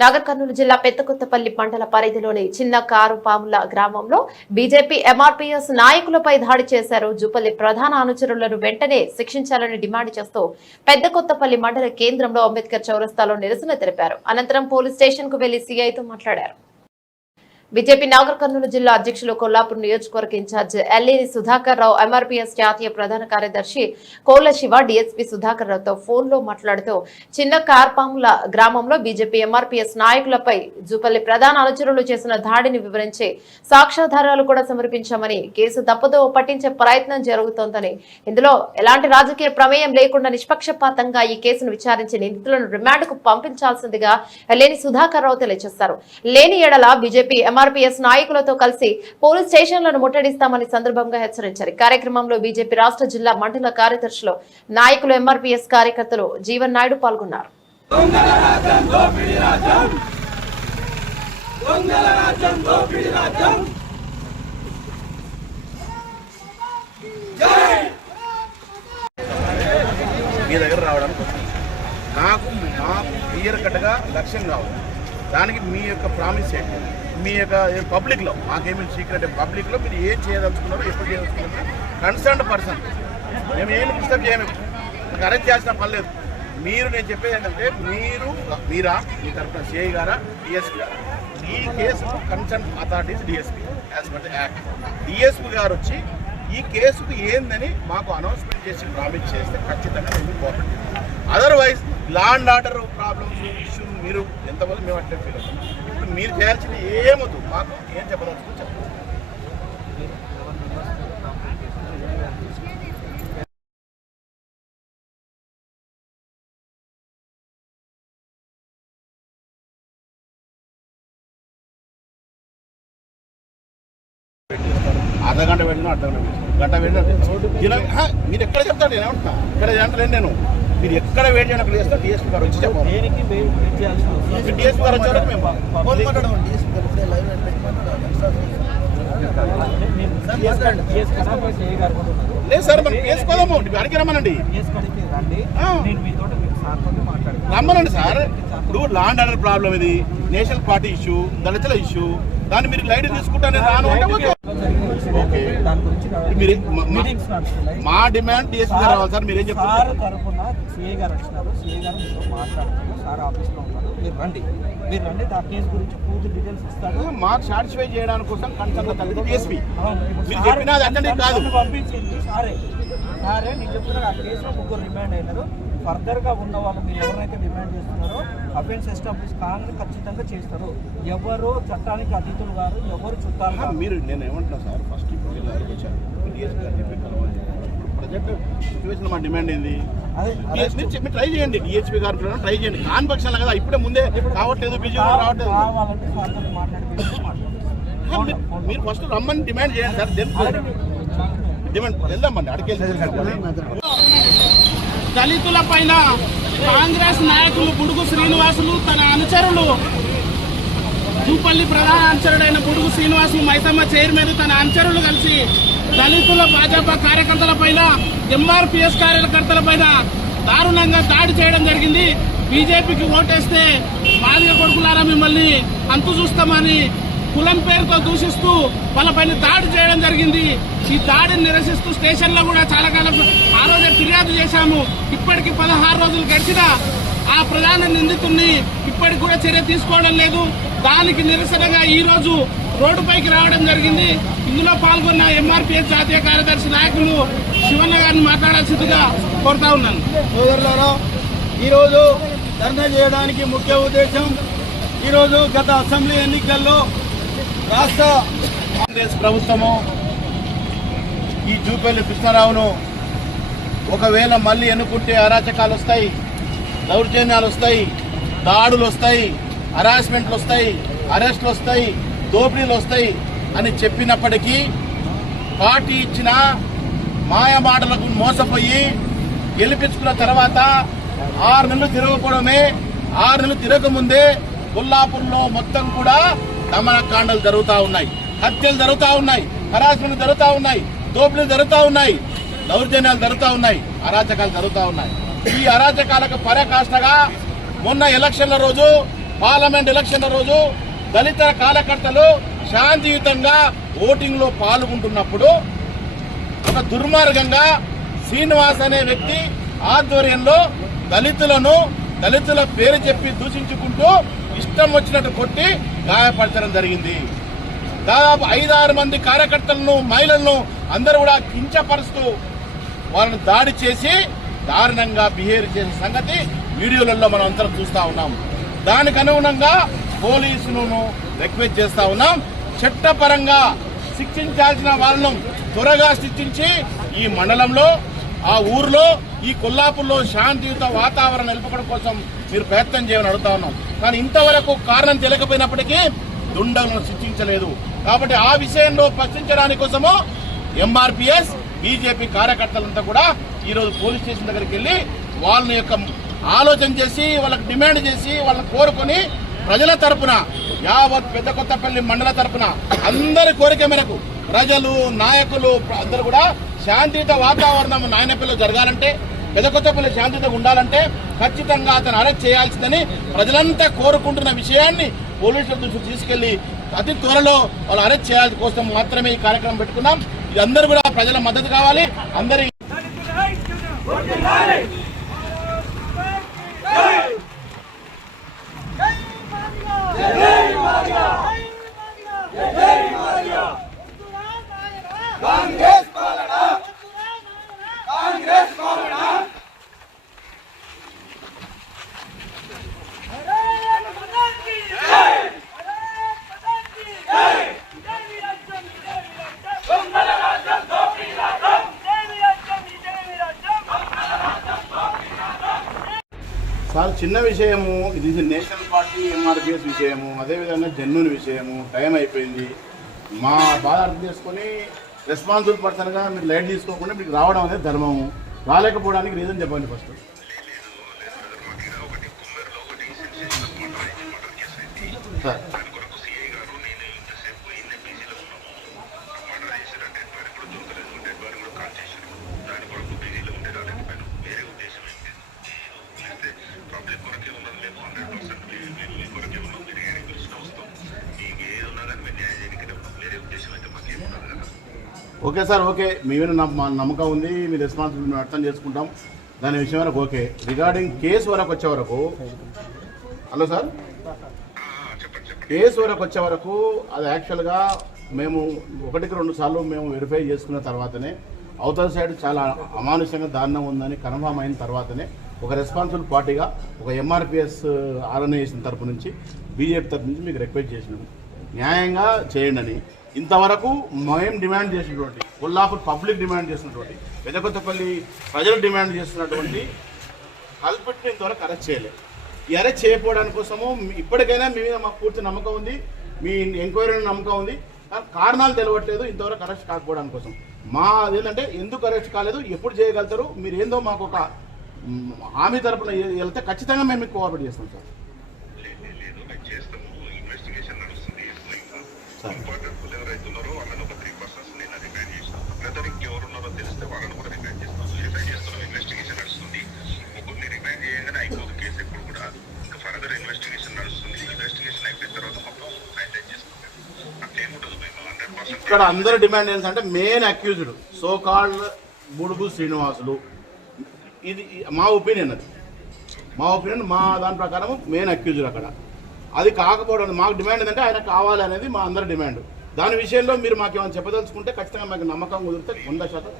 నాగర్ కర్నూలు జిల్లా పెద్దకొత్తపల్లి మండల పరిధిలోని చిన్న కారుపాముల గ్రామంలో బీజేపీ ఎంఆర్పీఎస్ నాయకులపై దాడి చేశారు. జూపల్లి ప్రధాన అనుచరులను వెంటనే శిక్షించాలని డిమాండ్ చేస్తూ పెద్దకొత్తపల్లి మండల కేంద్రంలో అంబేద్కర్ చౌరస్తాలో నిరసన తెలిపారు. అనంతరం పోలీస్ స్టేషన్ కు వెళ్లి సీఐతో మాట్లాడారు. బీజేపీ నాగర్ కర్నూలు జిల్లా అధ్యక్షులు కొల్లాపూర్ నియోజకవర్గ ఇన్ఛార్జ్ ఎల్లేని సుధాకర్ రావు, ఎంఆర్పీఎస్ జాతీయ ప్రధాన కార్యదర్శి కోళ్ల శివ డీఎస్పీ సుధాకర్ రావుతో ఫోన్ లో మాట్లాడుతూ చిన్న కార్పాముల గ్రామంలో బీజేపీ ఎంఆర్పీఎస్ నాయకులపై జూపల్లి ప్రధాన అనుచరులు చేసిన దాడిని వివరించి సాక్ష్యాధారాలు కూడా సమర్పించామని, కేసు తప్పుదో పట్టించే ప్రయత్నం జరుగుతోందని, ఇందులో ఎలాంటి రాజకీయ ప్రమేయం లేకుండా నిష్పక్షపాతంగా ఈ కేసును విచారించి నిందితులను రిమాండ్కు పంపించాల్సిందిగా ఎల్లేని సుధాకర్ రావు తెలియజేశారు. లేని ఎడల బీజేపీ ఎంఆర్పీఎస్ నాయకులతో కలిసి పోలీస్ స్టేషన్లను ముట్టడిస్తామని సందర్భంగా హెచ్చరించారు. కార్యక్రమంలో బీజేపీ రాష్ట్ర జిల్లా మండల కార్యదర్శులు, నాయకులు, ఎంఆర్పీఎస్ కార్యకర్తలు జీవన్ నాయుడు పాల్గొన్నారు. మీ దగ్గర రావడానికి నాకు క్లియర్ కట్గా లక్ష్యం కావాలి. దానికి మీ యొక్క ప్రామిస్ ఏంటి? మీ యొక్క పబ్లిక్లో మాకేమీ సీక్రెట్, పబ్లిక్లో మీరు ఏం చేయదలుచుకున్నారో, ఎప్పుడు చేయదలుచుకున్నారో కన్సర్న్డ్ పర్సన్ మేము ఏమి డిస్టర్బ్ చేయము, నాకు అరెస్ట్ చేసిన పని లేదు. మీరు నేను చెప్పేది ఏంటంటే మీరా మీ తరఫున సిఐ గారా డిఎస్పీ గారా, ఈ case concern authorities DSP as per the act. DSP గారు వచ్చి ఈ కేసుకు ఏందని మాకు అనౌన్స్మెంట్ చేసి ప్రామిస్ చేస్తే ఖచ్చితంగా మేము కోఆపరేట్ చేస్తాం. Otherwise law and order problems issue మీరు ఎంతమంది మేము అట్లే ఫీల్ అవుతాం. ఇప్పుడు మీరు చేయాల్సింది ఏమవుతుంది, మాకు ఏం చెప్పదలుచుకో చెప్పండి. అర్ధగంట వెళ్ళినా గంట వెళ్ళినా మీరు ఎక్కడ చెప్తారు? నేను ఏమంటున్నా ఇక్కడ అంటలేను నేను. మీరు ఎక్కడ వెయిట్ చేయడం చేస్తే డిఎస్పీ గారు వచ్చి చెప్పాలి. డిఎస్పీ గారు వచ్చారు మేము లేదు సార్, మనం వేసుకోదాము. అడిగి రమ్మనండి, రమ్మనండి సార్. ఇప్పుడు లా అండ్ ఆర్డర్ ప్రాబ్లం ఇది, నేషనల్ పార్టీ ఇష్యూ, దళితుల ఇష్యూ, దాన్ని మీరు లైట్ తీసుకుంటానే రాను అంటే ఓకే. మా డిమాండ్ డిఎస్పీ గారు రావాలి సార్. మీరేం చెప్తారు? మాకు సాటిస్ఫై చేయడానికి కోసం కన్సర్న్ తల్లి డిఎస్పీ మీరు చెప్పినది అటెండ్ కాదు. సరే నేను చెప్తున్నా, ఆ కేసులో ముగ్గురు రిమాండ్ అయినారు. ఫర్దర్ గా ఉన్న వాళ్ళు మీరు ఎవరైతే డిమాండ్ చేస్తున్నారో అఫెన్స్ ఎస్టాబ్లిష్ కాగానే ఖచ్చితంగా చేస్తారు. ఎవరు చట్టానికి అతీతులు గారు, ఎవరు చుట్టాలు మీరు. నేను ఏమంటున్నా సార్, ఫస్ట్ ఇప్పుడు వీళ్ళు వచ్చారు డిఎస్పీ గారు చెప్పి కలవాలి. ప్రజెంట్ సిచ్యువేషన్ మా డిమాండ్ ఏంది? మీరు ట్రై చేయండి, డిఎస్పీ గారు ట్రై చేయండి. కాన్ పక్షాలు కదా, ఇప్పుడే ముందే కావట్లేదు, బిజీ రావట్లేదు. మీరు ఫస్ట్ రమ్మని డిమాండ్ చేయండి సార్. డిమాండ్ వెళ్దామండి అడిగేసి. దళితుల పైన కాంగ్రెస్ నాయకులు బుడుగు శ్రీనివాసులు తన అనుచరులు, జూపల్లి ప్రధాన అనుచరుడైన బుడుగు శ్రీనివాసులు, మైసమ్మ చైర్మన్ తన అనుచరులు కలిసి దళితుల భాజపా కార్యకర్తల పైన, ఎంఆర్పీఎస్ కార్యకర్తల పైన దారుణంగా దాడి చేయడం జరిగింది. బీజేపీకి ఓటేస్తే మాదిగ కొడుకులారా మిమ్మల్ని అంతు చూస్తామని కులం పేరుతో దూషిస్తూ వాళ్ళపైన దాడి చేయడం జరిగింది. ఈ దాడిని నిరసిస్తూ స్టేషన్లో కూడా చాలా కాలం ఆ రోజే ఫిర్యాదు చేశాము. ఇప్పటికి 16 రోజులు గడిచినా ఆ ప్రధాన నిందితుడిని ఇప్పటికి కూడా చర్య తీసుకోవడం లేదు. దానికి నిరసనగా ఈ రోజు రోడ్డుపైకి రావడం జరిగింది. ఇందులో పాల్గొన్న ఎంఆర్పీఎస్ జాతీయ కార్యదర్శి నాయకులు శివన్న గారిని మాట్లాడాల్సిందిగా కోరుతా ఉన్నాను. సోదరులారా, ఈరోజు ధర్నా చేయడానికి ముఖ్య ఉద్దేశం, ఈరోజు గత అసెంబ్లీ ఎన్నికల్లో రాష్ట్ర కాంగ్రెస్ ప్రభుత్వము ఈ జూపల్లి కృష్ణారావును ఒకవేళ మళ్ళీ ఎన్నుకుంటే అరాచకాలు వస్తాయి, దౌర్జన్యాలు వస్తాయి, దాడులు వస్తాయి, హరాస్మెంట్లు వస్తాయి, అరెస్టులు వస్తాయి, దోపిడీలు వస్తాయి అని చెప్పినప్పటికీ పార్టీ ఇచ్చిన మాయ మాటలకు మోసపోయి గెలిపించుకున్న తర్వాత 6 నెలలు తిరగకపోవడమే, 6 నెలలు తిరగకముందే కొల్లాపూర్లో మొత్తం కూడా దమనకాండలు జరుగుతూ ఉన్నాయి, హత్యలు జరుగుతూ ఉన్నాయి, హరాస్మెంట్ జరుగుతూ ఉన్నాయి, దోపిడీలు జరుగుతూ ఉన్నాయి, దౌర్జన్యాలు జరుగుతూ ఉన్నాయి, అరాచకాలు జరుగుతూ ఉన్నాయి. ఈ అరాచకాలకు పరాకాష్ఠగా మొన్న ఎలక్షన్ల రోజు పార్లమెంట్ ఎలక్షన్ల రోజు దళిత కార్యకర్తలు శాంతియుతంగా ఓటింగ్ లో పాల్గొంటున్నప్పుడు ఒక దుర్మార్గంగా శ్రీనివాస్ అనే వ్యక్తి ఆధ్వర్యంలో దళితుల పేరు చెప్పి దూషించుకుంటూ ఇష్టం వచ్చినట్టు కొట్టి గాయపరచడం జరిగింది. దాదాపు 5-6 మంది కార్యకర్తలను, మహిళలను అందరూ కూడా కించపరుస్తూ వాళ్ళని దాడి చేసి దారుణంగా బిహేవ్ చేసిన సంగతి వీడియోలలో మనం అందరం చూస్తా ఉన్నాం. దానికి అనుగుణంగా పోలీసులను రిక్వెస్ట్ చేస్తా ఉన్నాం. చట్టపరంగా శిక్షించాల్సిన వాళ్ళను త్వరగా శిక్షించి ఈ మండలంలో, ఆ ఊర్లో, ఈ కొల్లాపూర్లో శాంతియుత వాతావరణం నిలుపుకోవడం కోసం మీరు ప్రయత్నం చేయమని అడుగుతా ఉన్నాం. కానీ ఇంతవరకు కారణం తెలియకపోయినప్పటికీ దుండగులను శిక్షించలేదు. కాబట్టి ఆ విషయంలో ప్రశ్నించడానికి కోసము ఎంఆర్పీఎస్, బీజేపీ కార్యకర్తలంతా కూడా ఈరోజు పోలీస్ స్టేషన్ దగ్గరికి వెళ్ళి వాళ్ళని యొక్క ఆలోచన చేసి, వాళ్ళకి డిమాండ్ చేసి, వాళ్ళని కోరుకొని ప్రజల తరపున, యావత్ పెద్దకొత్తపల్లి మండల తరపున అందరి కోరిక మేరకు ప్రజలు, నాయకులు అందరూ కూడా శాంతియుత వాతావరణం నాయనపల్లిలో జరగాలంటే, పెద్దకొత్తపల్లి శాంతియుతంగా ఉండాలంటే ఖచ్చితంగా అతను అరెస్ట్ చేయాల్సిందని ప్రజలంతా కోరుకుంటున్న విషయాన్ని పోలీసుల దృష్టికి తీసుకెళ్లి అతి త్వరలో వాళ్ళు అరెస్ట్ చేయాల్సిన కోసం మాత్రమే ఈ కార్యక్రమం పెట్టుకున్నాం. ఇది అందరూ కూడా ప్రజల మద్దతు కావాలి. అందరి సార్, చిన్న విషయము ఇది, నేషనల్ పార్టీ ఎంఆర్పీఎస్ విషయము, అదేవిధంగా జెన్యున్ విషయము. టైం అయిపోయింది. మా బాధ అర్థం చేసుకొని రెస్పాన్సిబుల్ పర్సన్గా మీరు లైట్ తీసుకోకుండా మీకు రావడం అనేది ధర్మము. రాలేకపోవడానికి రీజన్ చెప్పండి first. Sir okay sir, okay. మీ మీద నమ్మకం ఉంది, మీ రెస్పాన్సిబిలిటీ మేము అర్థం చేసుకుంటాం. దాని విషయం వరకు ఓకే. రిగార్డింగ్ కేసు వరకు వచ్చే వరకు, హలో సార్, కేసు వరకు వచ్చే వరకు అది యాక్చువల్గా మేము 1-2 సార్లు మేము వెరిఫై చేసుకున్న తర్వాతనే అవతల సైడ్ చాలా అమానుషంగా దారుణం ఉందని కన్ఫర్మ్ అయిన తర్వాతనే ఒక రెస్పాన్సిబుల్ పార్టీగా ఒక ఎంఆర్పీఎస్ ఆర్గనైజేషన్ తరపు నుంచి, బీజేపీ తరపు నుంచి మీకు రిక్వెస్ట్ చేసినాము న్యాయంగా చేయండి అని. ఇంతవరకు మేము డిమాండ్ చేసినటువంటి, కొల్లాపూర్ పబ్లిక్ డిమాండ్ చేసినటువంటి, పెద్దకొత్తపల్లి ప్రజలు డిమాండ్ చేస్తున్నటువంటి కల్పిట్ని ఇంతవరకు అరెస్ట్ చేయలేదు. ఈ అరెస్ట్ చేయకపోవడానికి కోసము ఇప్పటికైనా మీ మీద మాకు పూర్తి నమ్మకం ఉంది, మీ ఎంక్వైరీ నమ్మకం ఉంది. కారణాలు తెలియట్లేదు ఇంతవరకు అరెస్ట్ కాకపోవడానికి కోసం. మా ఏంటంటే ఎందుకు అరెస్ట్ కాలేదు, ఎప్పుడు చేయగలుగుతారు, మీరు ఏందో మాకు ఒక హామీ తరపున వెళ్తే ఖచ్చితంగా మేము మీకు కోఆపరేట్ చేస్తాం సార్. ఇక్కడ అందరూ డిమాండ్ ఏంటంటే మెయిన్ అక్యూజ్డ్ సో కాల్డ్ బుడుగు శ్రీనివాసులు. ఇది మా ఒపీనియన్, మా దాని ప్రకారం మెయిన్ అక్యూజ్డ్ అక్కడ. అది కాకపోవడం మాకు డిమాండ్ ఏంటంటే ఆయన కావాలి అనేది మా అందరి డిమాండ్. దాని విషయంలో మీరు మాకు ఏమైనా చెప్పదలుచుకుంటే ఖచ్చితంగా మాకు నమ్మకం కుదిరితే 100%.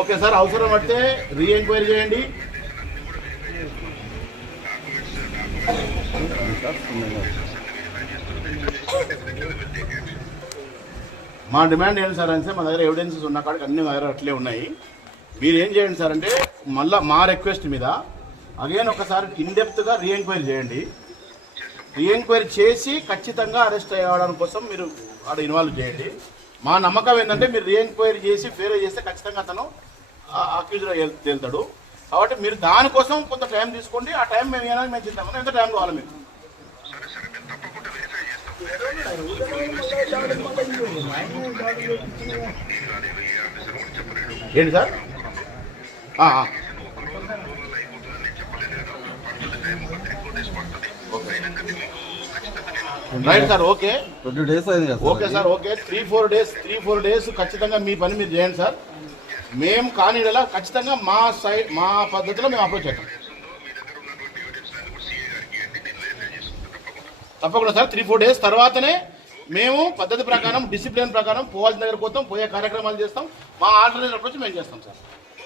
ఓకే సార్, అవసరం పడితే రీ ఎంక్వైరీ చేయండి. మా డిమాండ్ ఏంటి సార్ అంటే, మా దగ్గర ఎవిడెన్సెస్ ఉన్న కాడికి అన్ని దగ్గర అట్లే ఉన్నాయి. మీరు ఏం చేయండి సార్ అంటే, మళ్ళీ మా రిక్వెస్ట్ మీద అగైన్ ఒకసారి ఇన్డెప్త్గా రీ ఎంక్వైరీ చేయండి. రీ ఎంక్వైరీ చేసి ఖచ్చితంగా అరెస్ట్ అయ్యడానికి కోసం మీరు అక్కడ ఇన్వాల్వ్ చేయండి. మా నమ్మకం ఏంటంటే మీరు రీ ఎంక్వైరీ చేసి ఫేర్ చేస్తే ఖచ్చితంగా అతను అక్యూజ్డ్ తేలుతాడు. కాబట్టి మీరు దానికోసం కొంత టైం తీసుకోండి. ఆ టైం మేము ఏమైనా మేము చేద్దామని ఎంత టైం కావాలి మీకు? ఏంటి sir? Right sir, okay 20 days అయింది కదా ఓకే సార్, ఓకే 3-4 days ఖచ్చితంగా మీ పని మీరు చేయండి సార్. మేము కానీ ఖచ్చితంగా మా పద్ధతిలో మేము అప్రోచ్ చేస్తాం తప్పకుండా సార్. 3-4 days తర్వాతనే మేము పద్ధతి ప్రకారం డిసిప్లిన్ ప్రకారం పోవాల్సిన దగ్గర పోతాం, పోయే కార్యక్రమాలు చేస్తాం. మా ఆల్టర్నేటివ్ అప్రోచ్ మేము చేస్తాం సార్.